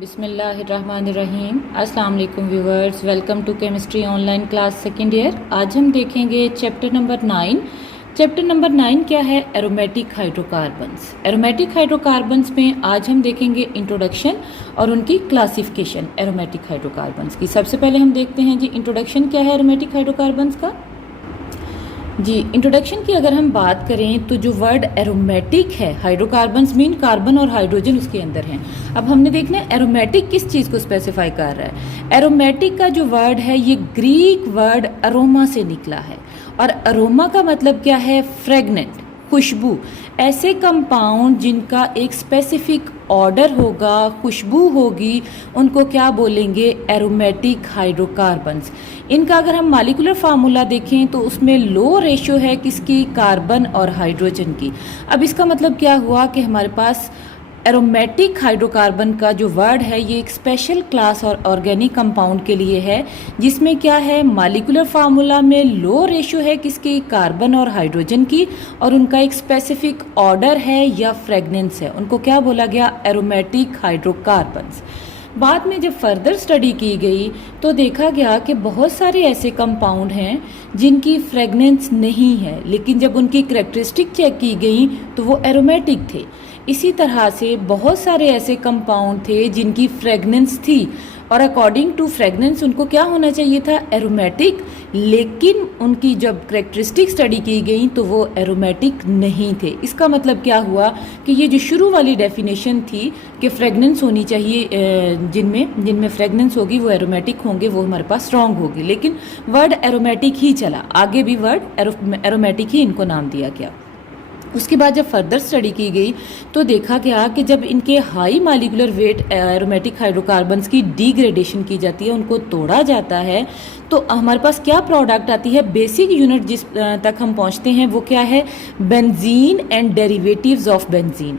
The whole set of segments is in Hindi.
बिस्मिल्लाहिर्रहमानिर्रहीम। अस्सलाम वालेकुम viewers, welcome to chemistry online class second year. आज हम देखेंगे चैप्टर नंबर 9। चैप्टर नंबर 9 क्या है? Aromatic hydrocarbons. एरोमेटिक हाइड्रोकार्बन्स में आज हम देखेंगे इंट्रोडक्शन और उनकी क्लासिफिकेशन एरोमेटिक हाइड्रोकार्बन्स की। सबसे पहले हम देखते हैं जी इंट्रोडक्शन क्या है एरोमेटिक हाइड्रोकार्बन्स का। जी इंट्रोडक्शन की अगर हम बात करें तो जो वर्ड एरोमेटिक है, हाइड्रोकार्बन्स मीन कार्बन और हाइड्रोजन उसके अंदर हैं। अब हमने देखना है एरोमेटिक किस चीज़ को स्पेसिफाई कर रहा है। एरोमेटिक का जो वर्ड है ये ग्रीक वर्ड अरोमा से निकला है, और अरोमा का मतलब क्या है? फ्रेगनेंट, खुशबू। ऐसे कंपाउंड जिनका एक स्पेसिफिक ऑर्डर होगा, खुशबू होगी, उनको क्या बोलेंगे? Aromatic hydrocarbons. इनका अगर हम मॉलिक्यूलर फार्मूला देखें तो उसमें लो रेशियो है किसकी? कार्बन और हाइड्रोजन की। अब इसका मतलब क्या हुआ कि हमारे पास एरोमेटिक हाइड्रोकार्बन का जो वर्ड है ये एक स्पेशल क्लास और ऑर्गेनिक कंपाउंड के लिए है, जिसमें क्या है? मॉलिक्यूलर फार्मूला में लो रेशियो है किसकी? कार्बन और हाइड्रोजन की, और उनका एक स्पेसिफिक ऑर्डर है या फ्रेगनेंस है। उनको क्या बोला गया? Aromatic hydrocarbons. बाद में जब फर्दर स्टडी की गई तो देखा गया कि बहुत सारे ऐसे कंपाउंड हैं जिनकी फ्रेगनेंस नहीं है, लेकिन जब उनकी करैक्टरिस्टिक चेक की गई तो वो एरोमेटिक थे। इसी तरह से बहुत सारे ऐसे कंपाउंड थे जिनकी फ्रेगनेंस थी, और अकॉर्डिंग टू फ्रेगनेंस उनको क्या होना चाहिए था? एरोमेटिक, लेकिन उनकी जब करैक्टरिस्टिक स्टडी की गई तो वो एरोमेटिक नहीं थे। इसका मतलब क्या हुआ कि ये जो शुरू वाली डेफिनेशन थी कि फ्रेगनेंस होनी चाहिए, जिनमें फ्रेगनेंस होगी वो एरोमेटिक होंगे, वो हमारे पास स्ट्रॉन्ग होगी, लेकिन वर्ड एरोमेटिक ही चला, आगे भी वर्ड एरोमेटिक ही इनको नाम दिया गया। उसके बाद जब फर्दर स्टडी की गई तो देखा गया कि जब इनके high molecular weight aromatic hydrocarbons की डिग्रेडेशन की जाती है, उनको तोड़ा जाता है, तो हमारे पास क्या प्रोडक्ट आती है? बेसिक यूनिट जिस तक हम पहुंचते हैं वो क्या है? Benzene and derivatives of benzene.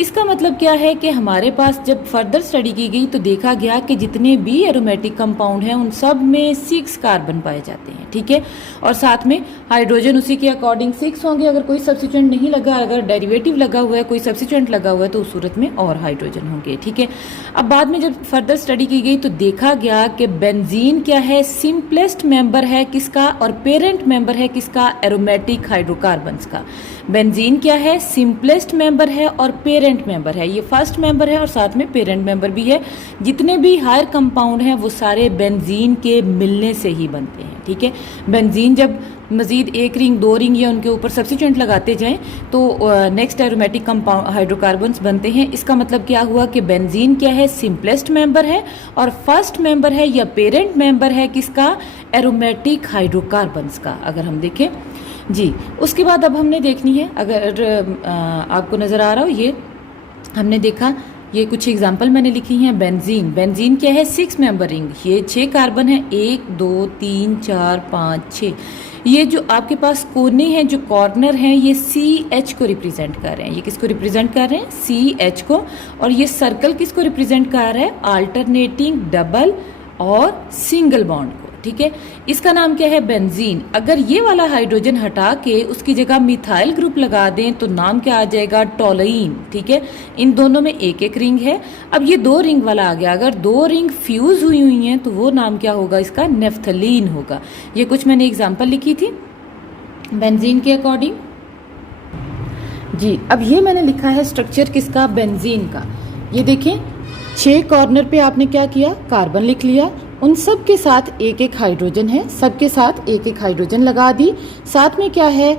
इसका मतलब क्या है कि हमारे पास जब फर्दर स्टडी की गई तो देखा गया कि जितने भी एरोमेटिक कंपाउंड हैं उन सब में 6 कार्बन पाए जाते हैं, ठीक है, और साथ में हाइड्रोजन उसी के अकॉर्डिंग 6 होंगे। अगर कोई सब्स्टिट्यूएंट नहीं लगा, अगर डेरिवेटिव लगा हुआ है, कोई सब्स्टिट्यूएंट लगा हुआ है, तो उस सूरत में और हाइड्रोजन होंगे, ठीक है। अब बाद में जब फर्दर स्टडी की गई तो देखा गया कि बेंजीन क्या है? सिंपलेस्ट मेंबर है किसका? और पेरेंट मेंबर है किसका? एरोमेटिक हाइड्रोकार्बन्स का। बेंजीन क्या है? सिंपलेस्ट मेंबर है और पेरेंट मेंबर है। ये फर्स्ट मेंबर है और साथ में पेरेंट मेंबर भी है। जितने भी हायर कंपाउंड हैं वो सारे बेंजीन के मिलने से ही बनते हैं, ठीक है। बेंजीन जब मजीद 1 रिंग 2 रिंग या उनके ऊपर सब्स्टिट्यूएंट लगाते जाएं तो नेक्स्ट एरोमेटिक कंपाउंड हाइड्रोकार्बन्स बनते हैं। इसका मतलब क्या हुआ कि बेंजीन क्या है? सिंपलेस्ट मेंबर है, और फर्स्ट मेंबर है या पेरेंट मेंबर है किसका? एरोमेटिक हाइड्रोकार्बन्स का, अगर हम देखें जी। उसके बाद अब हमने देखनी है, अगर आपको नज़र आ रहा हो, ये हमने देखा, ये कुछ एग्जाम्पल मैंने लिखी हैं। बेंजीन, बेंजीन क्या है? 6 मेंबर रिंग, ये 6 कार्बन है, 1 2 3 4 5 6। ये जो आपके पास कोने हैं, जो कॉर्नर हैं, ये CH को रिप्रेजेंट कर रहे हैं। ये किसको रिप्रेजेंट कर रहे हैं? CH को। और ये सर्कल किसको रिप्रेजेंट कर रहा है? अल्टरनेटिंग डबल और सिंगल बॉन्ड को, ठीक है। इसका नाम क्या है? बेंजीन। अगर ये वाला हाइड्रोजन हटा के उसकी जगह मिथाइल ग्रुप लगा दें तो नाम क्या आ जाएगा? टोलुइन, ठीक है। इन दोनों में 1-1 रिंग है। अब ये 2 रिंग वाला आ गया, अगर 2 रिंग फ्यूज हुई हैं तो वो नाम क्या होगा? इसका नेफ्थलीन होगा। ये कुछ मैंने एग्जाम्पल लिखी थी बेंजीन के अकॉर्डिंग जी। अब ये मैंने लिखा है स्ट्रक्चर किसका? बेंजीन का। ये देखें, 6 कॉर्नर पे आपने क्या किया? कार्बन लिख लिया, उन सब के साथ 1-1 हाइड्रोजन है, सबके साथ 1-1 हाइड्रोजन लगा दी। साथ में क्या है?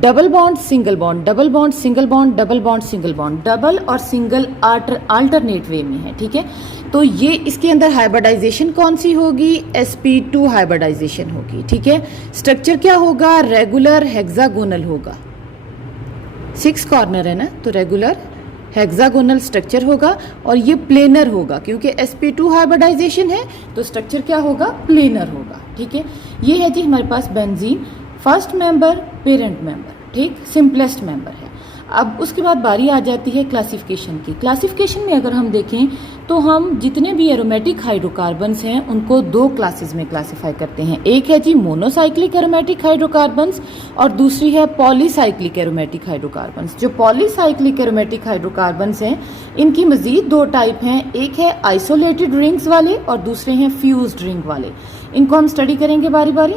Double bond single bond, double bond single bond, double bond single bond, double और सिंगल अल्टरनेट वे में है, ठीक है। तो ये इसके अंदर हाइब्रिडाइजेशन कौन सी होगी? sp2 हाइब्रिडाइजेशन होगी, ठीक है। स्ट्रक्चर क्या होगा? रेगुलर हेक्सागोनल होगा। 6 कॉर्नर है ना, तो रेगुलर हेक्सागोनल स्ट्रक्चर होगा, और ये प्लेनर होगा क्योंकि sp2 हाइब्रिडाइजेशन है, तो स्ट्रक्चर क्या होगा? प्लेनर होगा, ठीक है। ये है जी हमारे पास benzene, first member, parent member, ठीक, सिंपलेस्ट मेंबर है। अब उसके बाद बारी आ जाती है क्लासिफिकेशन की। क्लासिफिकेशन में अगर हम देखें तो हम जितने भी एरोमेटिक हाइड्रोकार्बन्स हैं उनको दो क्लासेस में क्लासिफाई करते हैं। एक है जी मोनोसाइक्लिक एरोमेटिक हाइड्रोकार्बन्स और दूसरी है पॉलीसाइक्लिक एरोमेटिक हाइड्रोकार्बन्स। जो पॉलीसाइक्लिक एरोमेटिक हाइड्रोकार्बन्स हैं इनकी मजीद दो टाइप हैं, एक है आइसोलेटेड रिंग्स वाले और दूसरे हैं फ्यूज्ड रिंग वाले। इनको हम स्टडी करेंगे बारी बारी।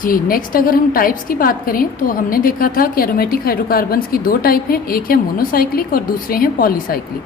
जी नेक्स्ट अगर हम टाइप्स की बात करें तो हमने देखा था कि एरोमेटिक हाइड्रोकार्बन्स की दो टाइप हैं, एक है मोनोसाइक्लिक और दूसरे हैं पॉलीसाइक्लिक।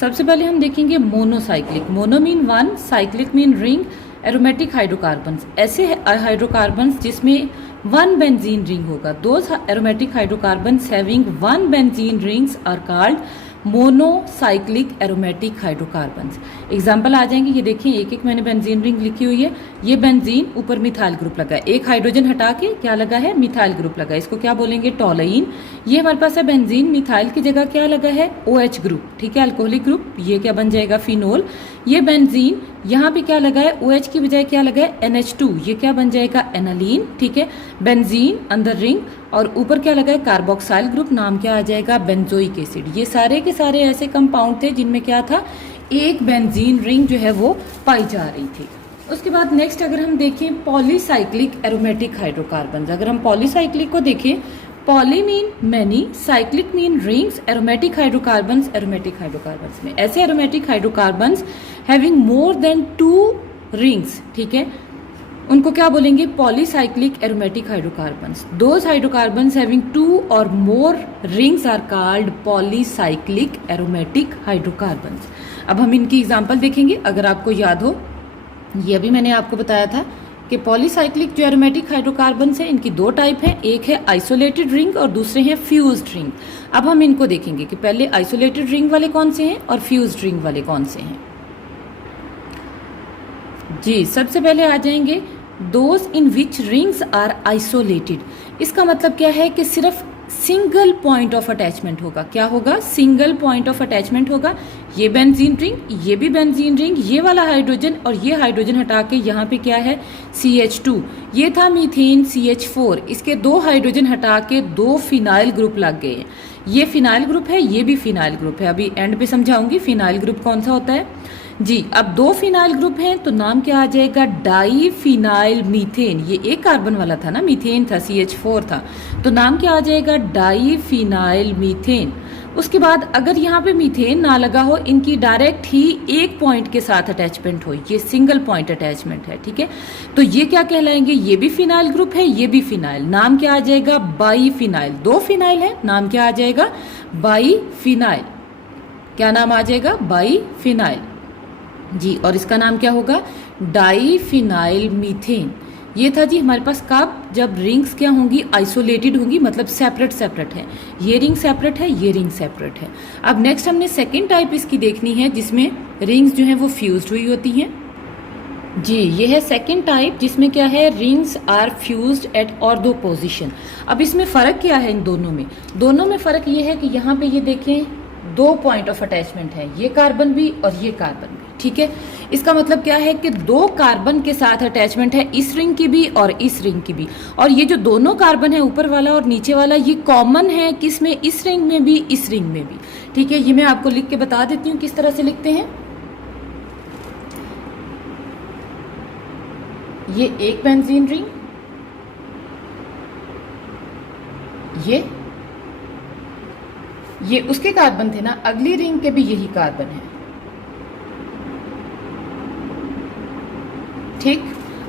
सबसे पहले हम देखेंगे monocyclic. Mono mean one, cyclic mean ring. Aromatic hydrocarbons ऐसे हाइड्रोकार्बन्स जिसमें वन बेंजीन रिंग होगा। Those aromatic hydrocarbons having one benzene rings are called monocyclic aromatic hydrocarbons. Example आ जाएंगे, ये देखिए एक एक मैंने बेंजीन रिंग लिखी हुई है। ये बेंजीन ऊपर मिथाइल ग्रुप लगा है, एक हाइड्रोजन हटा के क्या लगा है, मिथाइल ग्रुप लगा है, इसको क्या बोलेंगे, टॉलुइन। ये हमारे पास है बेंजीन, मिथाइल की जगह क्या लगा है, OH ग्रुप, ठीक है, अल्कोहलिक ग्रुप, ये क्या बन जाएगा, फिनोल। ये बेंजीन यहाँ पे क्या लगा है, OH की बजाय क्या लगा है, NH2, ये क्या बन जाएगा, एनालीन, ठीक है। बेंजीन अंदर रिंग और ऊपर क्या लगा है, कार्बोक्साइल ग्रुप, नाम क्या आ जाएगा, बेंजोइक एसिड। ये सारे के सारे ऐसे कंपाउंड थे जिनमें क्या था, एक बेंजीन रिंग जो है वो पाई जा रही थी। उसके बाद नेक्स्ट अगर हम देखें पॉलीसाइक्लिक एरोमेटिक हाइड्रोकार्बन। अगर हम पॉलीसाइक्लिक को देखें, poly mean many, cyclic mean rings. Aromatic hydrocarbons में ऐसे aromatic hydrocarbons having more than 2 rings, ठीक है, उनको क्या बोलेंगे, polycyclic aromatic hydrocarbons. Those hydrocarbons having 2 और more rings are called polycyclic aromatic hydrocarbons. अब हम इनकी एग्जांपल देखेंगे। अगर आपको याद हो, ये अभी मैंने आपको बताया था कि पॉलीसाइक्लिक जो एरोमेटिक हाइड्रोकार्बन्स हैं इनकी दो टाइप हैं, एक है आइसोलेटेड रिंग और दूसरे हैं फ्यूज्ड रिंग। अब हम इनको देखेंगे कि पहले आइसोलेटेड रिंग वाले कौन से हैं और फ्यूज्ड रिंग वाले कौन से हैं। जी सबसे पहले आ जाएंगे those in which rings are isolated. इसका मतलब क्या है कि सिर्फ सिंगल पॉइंट ऑफ अटैचमेंट होगा। क्या होगा, सिंगल पॉइंट ऑफ अटैचमेंट होगा। ये बेंजीन रिंग, ये भी बेंजीन रिंग, ये वाला हाइड्रोजन और ये हाइड्रोजन हटा के यहाँ पे क्या है, CH2। ये था मीथेन CH4, इसके दो हाइड्रोजन हटा के दो फिनाइल ग्रुप लग गए हैं। ये फिनाइल ग्रुप है, ये भी फिनाइल ग्रुप है। अभी एंड पे समझाऊंगी फिनाइल ग्रुप कौन सा होता है। जी अब दो फिनाइल ग्रुप हैं तो नाम क्या आ जाएगा, डाई फिनाइल मीथेन। ये एक कार्बन वाला था ना, मीथेन था, CH4 था, तो नाम क्या आ जाएगा, डाई फिनाइल मीथेन। उसके बाद अगर यहाँ पे मीथेन ना लगा हो, इनकी डायरेक्ट ही एक पॉइंट के साथ अटैचमेंट हो, ये सिंगल पॉइंट अटैचमेंट है, ठीक है, तो ये क्या कहलाएंगे, ये भी फिनाइल ग्रुप है, ये भी फिनाइल। नाम क्या आ जाएगा, बाई फिनाइल। दो फिनाइल है, नाम क्या आ जाएगा, बाई फिनाइल। क्या नाम आ जाएगा, बाई फिनाइल। जी और इसका नाम क्या होगा, डाई फिनाइल मीथेन। ये था जी हमारे पास कब, जब रिंग्स क्या होंगी, आइसोलेटेड होंगी, मतलब सेपरेट सेपरेट है। ये रिंग सेपरेट है, ये रिंग सेपरेट है। अब नेक्स्ट हमने सेकेंड टाइप इसकी देखनी है जिसमें रिंग्स जो है वो फ्यूज्ड हुई होती हैं। जी ये है सेकेंड टाइप जिसमें क्या है, rings are fused at ortho position. अब इसमें फ़र्क क्या है इन दोनों में, दोनों में फ़र्क ये है कि यहाँ पे ये देखें दो पॉइंट ऑफ अटैचमेंट है, ये कार्बन भी और ये कार्बन भी, ठीक है। इसका मतलब क्या है कि दो कार्बन के साथ अटैचमेंट है, इस रिंग की भी और इस रिंग की भी। और ये जो दोनों कार्बन है ऊपर वाला और नीचे वाला, ये कॉमन है किसमें, इस रिंग में भी, इस रिंग में भी, ठीक है। ये मैं आपको लिख के बता देती हूँ किस तरह से लिखते हैं। ये एक बेंजीन रिंग, ये उसके कार्बन थे ना, अगली रिंग के भी यही कार्बन है, ठीक।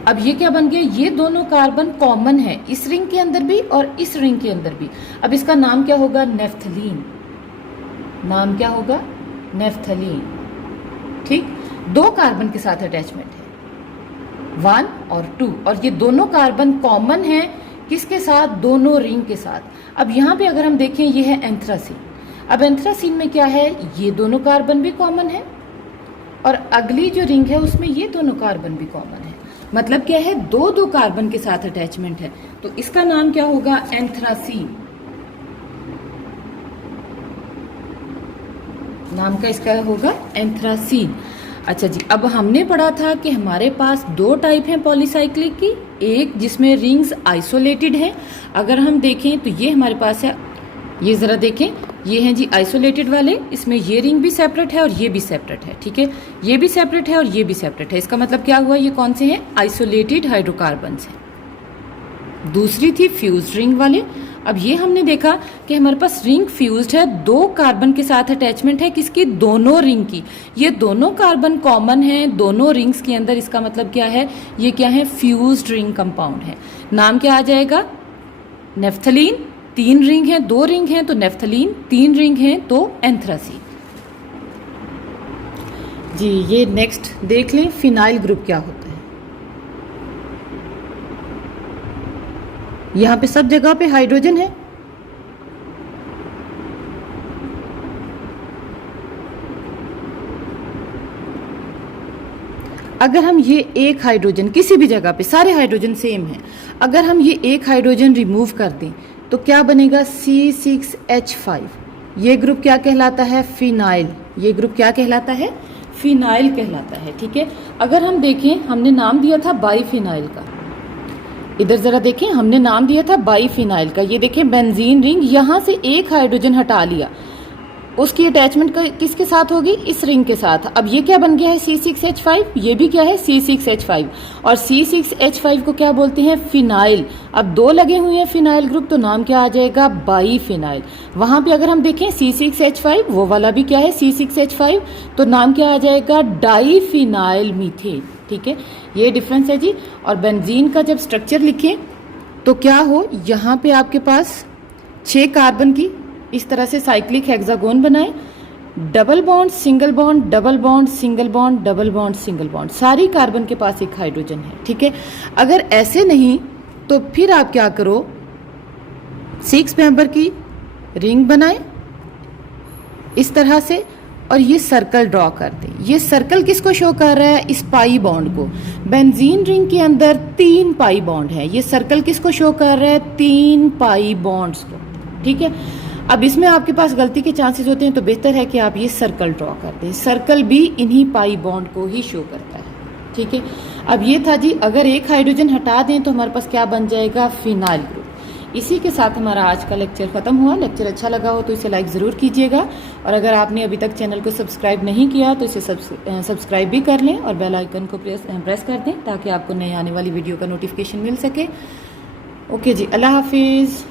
अब ये क्या बन गया, ये दोनों कार्बन कॉमन है इस रिंग के अंदर भी और इस रिंग के अंदर भी। अब इसका नाम क्या होगा, नेफ्थलीन। नाम क्या होगा, नेफ्थलीन, ठीक। दो कार्बन के साथ अटैचमेंट है, 1 और 2, और ये दोनों कार्बन कॉमन है किसके साथ, दोनों रिंग के साथ। अब यहाँ पे अगर हम देखें, ये है एंथ्रासीन। अब एंथ्रासीन में क्या है, ये दोनों कार्बन भी कॉमन है और अगली जो रिंग है उसमें ये दोनों कार्बन भी कॉमन है। मतलब क्या है, दो दो कार्बन के साथ अटैचमेंट है, तो इसका नाम क्या होगा, एंथ्रासीन। नाम का इसका होगा एंथ्रासीन। अच्छा जी, अब हमने पढ़ा था कि हमारे पास दो टाइप हैं पॉलीसाइक्लिक की, एक जिसमें रिंग्स आइसोलेटेड है। अगर हम देखें तो ये हमारे पास है ये ज़रा देखें, ये हैं जी आइसोलेटेड वाले, इसमें ये रिंग भी सेपरेट है और ये भी सेपरेट है, ठीक है, ये भी सेपरेट है और ये भी सेपरेट है। इसका मतलब क्या हुआ, ये कौन से हैं, आइसोलेटेड हाइड्रोकार्बन्स हैं। दूसरी थी फ्यूज्ड रिंग वाले। अब ये हमने देखा कि हमारे पास रिंग फ्यूज्ड है, 2 कार्बन के साथ अटैचमेंट है किसकी, दोनों रिंग की। ये दोनों कार्बन कॉमन हैं दोनों रिंग्स के अंदर। इसका मतलब क्या है, ये क्या है, फ्यूज्ड रिंग कंपाउंड है। नाम क्या आ जाएगा, नेफ्थलीन। 3 रिंग हैं, 2 रिंग हैं तो नेफ्थलीन, 3 रिंग हैं तो एंथ्रासीन। जी ये नेक्स्ट देख लें, फिनाइल ग्रुप क्या होता है। यहां पे सब जगह पे हाइड्रोजन है। अगर हम ये एक हाइड्रोजन किसी भी जगह पे, सारे हाइड्रोजन सेम हैं, अगर हम ये एक हाइड्रोजन रिमूव कर दें तो क्या बनेगा, C6H5। ये ग्रुप क्या कहलाता है, फिनाइल। ये ग्रुप क्या कहलाता है, फिनाइल कहलाता है, ठीक है। अगर हम देखें, हमने नाम दिया था बाईफिनाइल का, इधर जरा देखें, हमने नाम दिया था बाईफिनाइल का। ये देखें बेंजीन रिंग, यहां से एक हाइड्रोजन हटा लिया, उसकी अटैचमेंट किसके साथ होगी, इस रिंग के साथ। अब ये क्या बन गया है, C6H5। ये भी क्या है, C6H5। और C6H5 को क्या बोलते हैं, फिनाइल। अब 2 लगे हुए हैं फिनाइल ग्रुप, तो नाम क्या आ जाएगा, बाईफिनाइल। वहां पे अगर हम देखें C6H5, वो वाला भी क्या है, C6H5, तो नाम क्या आ जाएगा, डाईफिनाइल मीथेन, ठीक है। ये डिफरेंस है जी। और बेंजीन का जब स्ट्रक्चर लिखें तो क्या हो, यहाँ पे आपके पास 6 कार्बन की इस तरह से साइक्लिक हेक्सागोन बनाए, double bond single bond, double bond single bond, double bond single bond, सारी कार्बन के पास एक हाइड्रोजन है, ठीक है। अगर ऐसे नहीं तो फिर आप क्या करो, 6 मेंबर की रिंग बनाए इस तरह से और ये सर्कल ड्रॉ कर दें। ये सर्कल किसको शो कर रहा है, इस पाई बॉन्ड को। बेंजीन रिंग के अंदर 3 पाई बॉन्ड है, ये सर्कल किसको शो कर रहा है, 3 पाई बॉन्ड्स को, ठीक है। अब इसमें आपके पास गलती के चांसेस होते हैं, तो बेहतर है कि आप ये सर्कल ड्रॉ कर दें। सर्कल भी इन्हीं पाई बॉन्ड को ही शो करता है, ठीक है। अब ये था जी, अगर एक हाइड्रोजन हटा दें तो हमारे पास क्या बन जाएगा, फिनाइल ग्रुप। इसी के साथ हमारा आज का लेक्चर ख़त्म हुआ। लेक्चर अच्छा लगा हो तो इसे लाइक ज़रूर कीजिएगा, और अगर आपने अभी तक चैनल को सब्सक्राइब नहीं किया तो इसे सब्सक्राइब भी कर लें और बेल आइकन को प्रेस कर दें, ताकि आपको नई आने वाली वीडियो का नोटिफिकेशन मिल सके। ओके जी, अल्लाह हाफिज़।